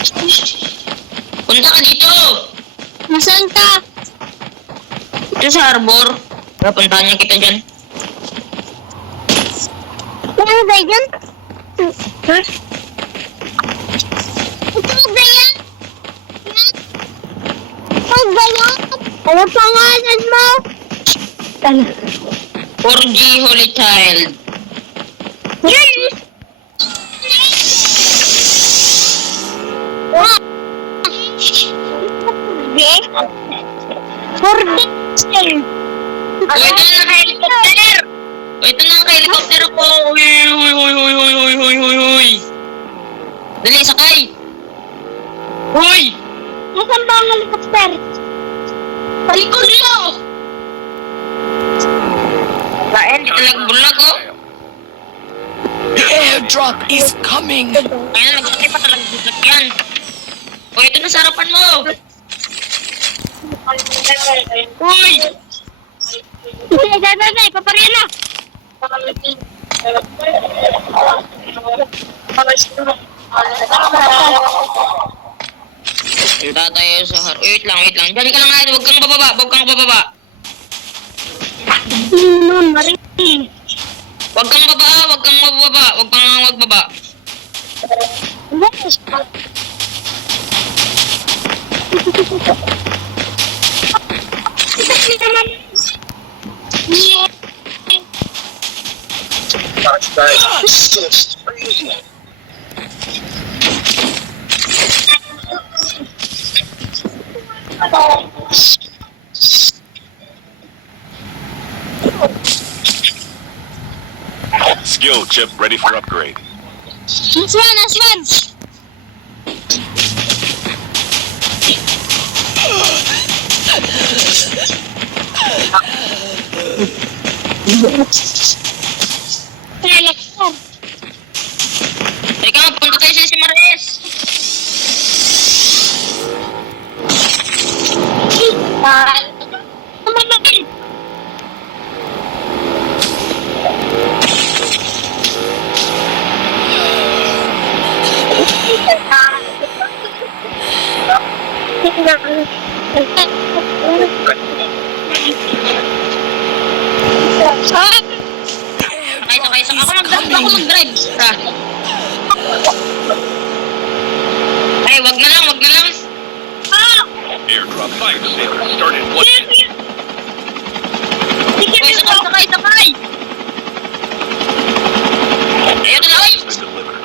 Punta ka dito! Nasaan ka? Ito sa harbor. Puntahan niya kita dyan. Ano ba yun? Ha? Ito ba yan? Ito ba yan? Ano pangalan mo? 4G Holy Child. Yun! Horde? O, ito na helicopter! O, ito na ang helicopter ko! Uy, uy, uy, uy, uy, uy, uy, uy, uy! Dali, sakay! Uy! Nasaan ba ang helicopter? Palikod mo! Kain, di talagang bulag, oh! The airdrop is coming. Ayan, nagkakay pa talagang bulag yan. O, ito na sa harapan mo! Uy! Dai, papariyan na! Punta tayo sa wait lang. Diyan ka lang nga, huwag kang bababa. Marie. Huwag kang magbaba. Yes. Skill chip ready for upgrade. Aswan! Helicopter. Teka, punta tayo sa Simares. Ako mag-drive. Ay, wag na lang. Airdrop fire saver started. Watch it. Uy, sakay. Ayun na, uy. Been delivered.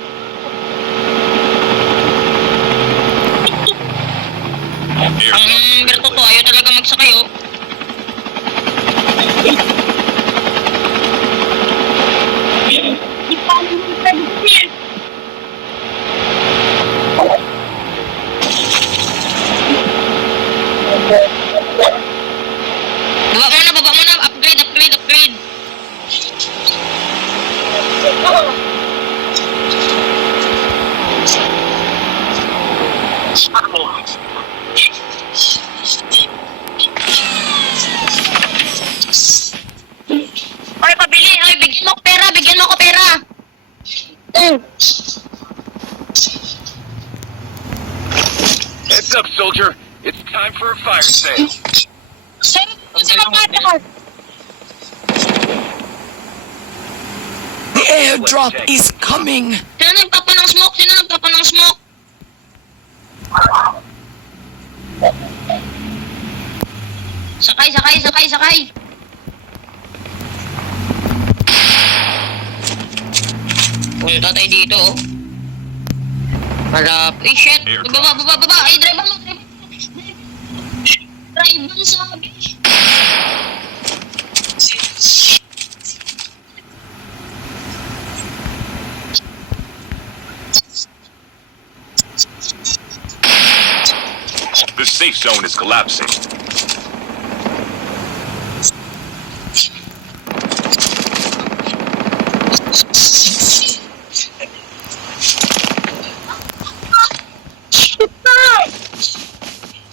Ang Airdrop Berto to, ayaw talaga magsakay, oh. Baba mo na. Upgrade. Oy, pabili. Oy, bigyan mo ko pera. Heads up, soldier. It's time for a fire sale. The airdrop is coming. Sino nagtapa ng smoke? Sakay. Punta tayo dito, oh. Malap. Ay, shit. Baba. Ay, drive mo. Drive mo, sabi. The safe zone is collapsing.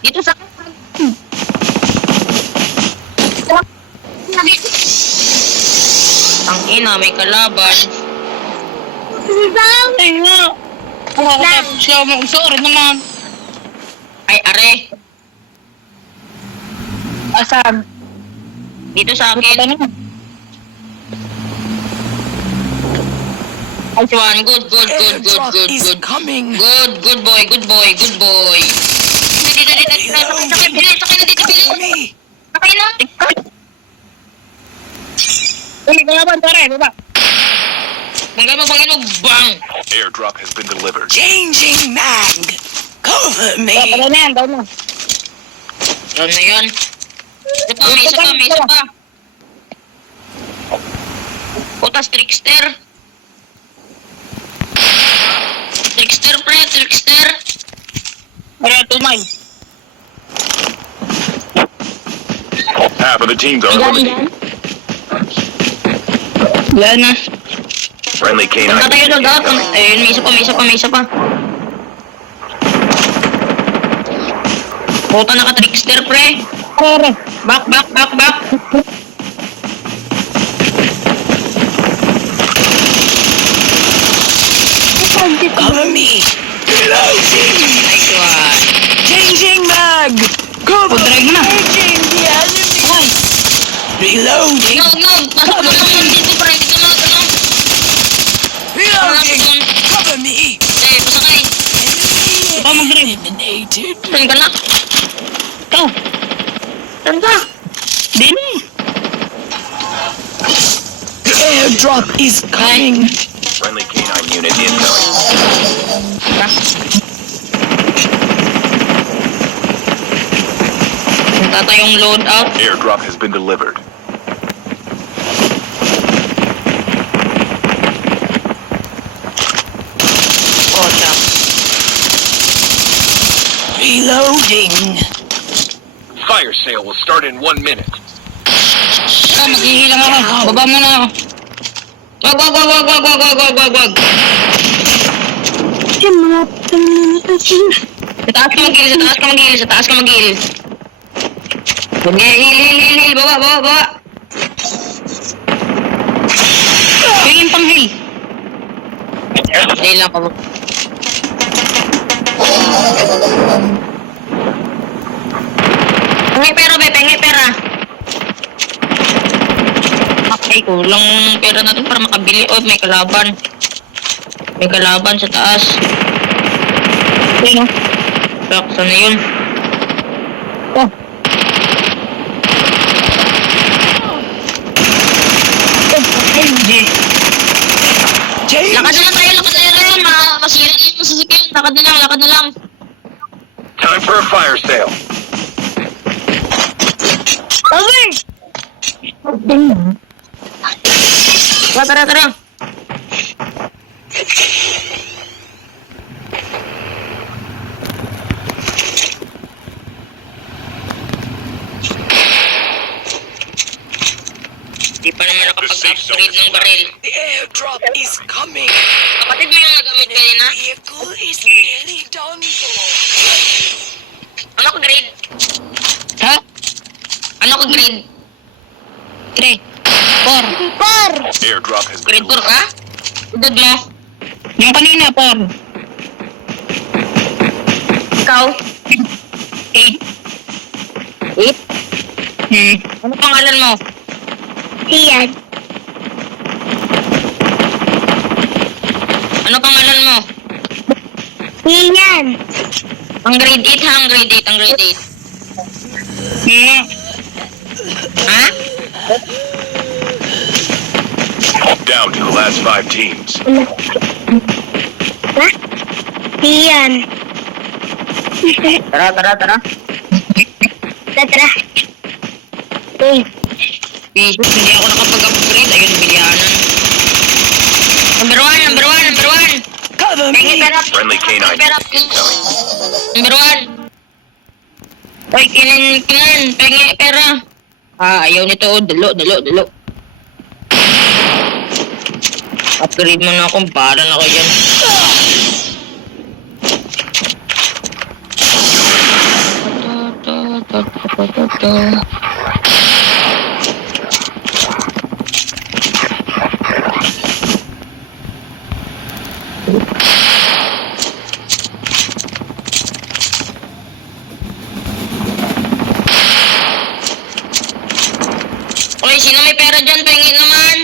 Dito sa... Ang ina, may kalaban. Ay nga. Siya mo, sorry naman. Ay, are. Asan? Dito sa Ano akin. naman? Nice one. Good, good, The good, good, airdrop good, is good. coming. Good, good boy, good boy, good boy. Dito, dito, dito. Sakay, bilis. Sakay na dito, bilis. Cover me. Sakay na. Uy, kalaban, tara, baba. Banggal mo, bang. Airdrop has been delivered. Changing mag. Cover me. Tara na yan, daw na. Down na yan. Ito pa, may isa pa, may isa pa. Putas, trickster. Trickster, pre, trickster. Kaya tumay. Half of the teams are eliminated. Yan na. Friendly canine. Punta tayo doon, dapat. Ayun, may isa pa, may isa pa, may isa pa. Puta, naka-trickster, pre. Tara. Back, back, back, back. Cover me. Reloading. Nice one. Changing mag. Cover. Drive mo na. Engaging the enemy. Ay, Reloading. no, no. Pasok mo lang yun dito, pre. Dito lang, ano. Reloading. Cover me. Eh, pasakay. Ikaw mag-drive. Eliminated. Saan ka na? Ikaw. Saan ka? Dini. The airdrop is coming. Friendly canine unit incoming. Punta tayong load out. Airdrop has been delivered. Oh, shucks. Reloading. Fire sale will start in 1 minute. Ikaw, maghihilang ako. Baba mo na ako. Wag, wag, wag, wag, wag, wag, wag, wag, wag, wag. Yung mga Sa taas ka mag-heal, sa taas ka mag-heal, sa taas ka mag-heal. Okay, heal, baba, baba, baba. Tingin pang heal. Heal ako. Pengi pera, be, pengi pera. Ay, kulang pera natin para makabili. Oh, may kalaban. May kalaban sa taas. Sino? Shucks, ano yun? Oh. Hindi. Change. Lakad na lang tayo, masira yung masasakyan. Lakad na lang, lakad na lang. Time for a fire sale. Cover! Tara, tara. Di pa naman nakapag-upgrade ng baril. The airdrop is coming. Kapatid mo yung nagamit kanina? The vehicle is nearly done for. Ano ko grade? Ha? Ano ko grade? 3. 4. Airdrop has Grade been 4 ka? Edad mo? Yung kanina, 4. Ikaw? 8. 8? Ano pangalan mo? Siyan. Ano pangalan mo? Siyan. Ang grade 8 ha? Ang grade 8, ang grade 8. Ha? down to the last 5 teams. Ha? Siyan. Tara, tara, tara. Tara. Uy. Jesus, hindi ako nakapag-upgrade. Ayun, bilyanan. Number 1, number 1, number 1. Cover Pengi me. pera. Friendly canine Pera. incoming. Number 1. Oy, kinan, pengi pera. Ah, ayaw nito. Dalo. Upgrade mo na akong para na ako dyan. Sino may pera dyan? Pengi naman.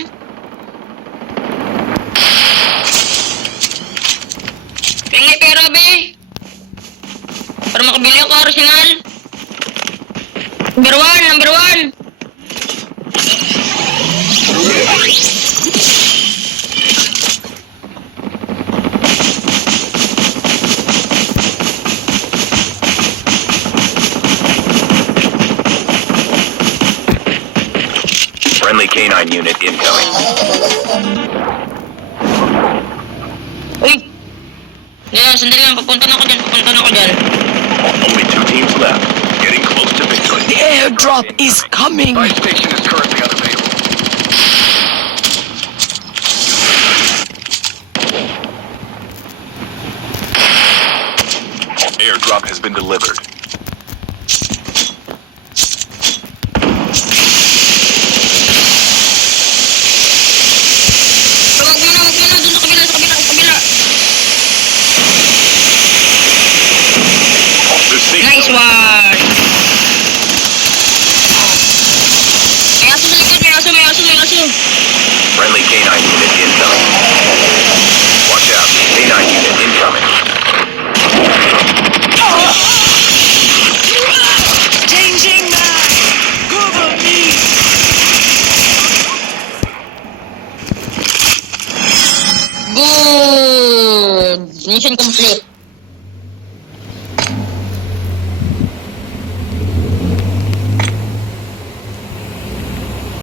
Pengi pera, be. Para makabili ako, Arsenal. Number one. Friendly canine unit incoming. Uy! Sandali lang. Papunta na ako dyan. Only 2 teams left. Getting close to victory. The airdrop is coming. Buy station is currently unavailable. Airdrop has been delivered. Wag mo na. Doon sa kabila. The safe Nice zone- one! May aso sa likod, may aso. Friendly canine unit incoming. Watch out. Canine unit incoming. Changing back. Cover me. Good! Mission complete.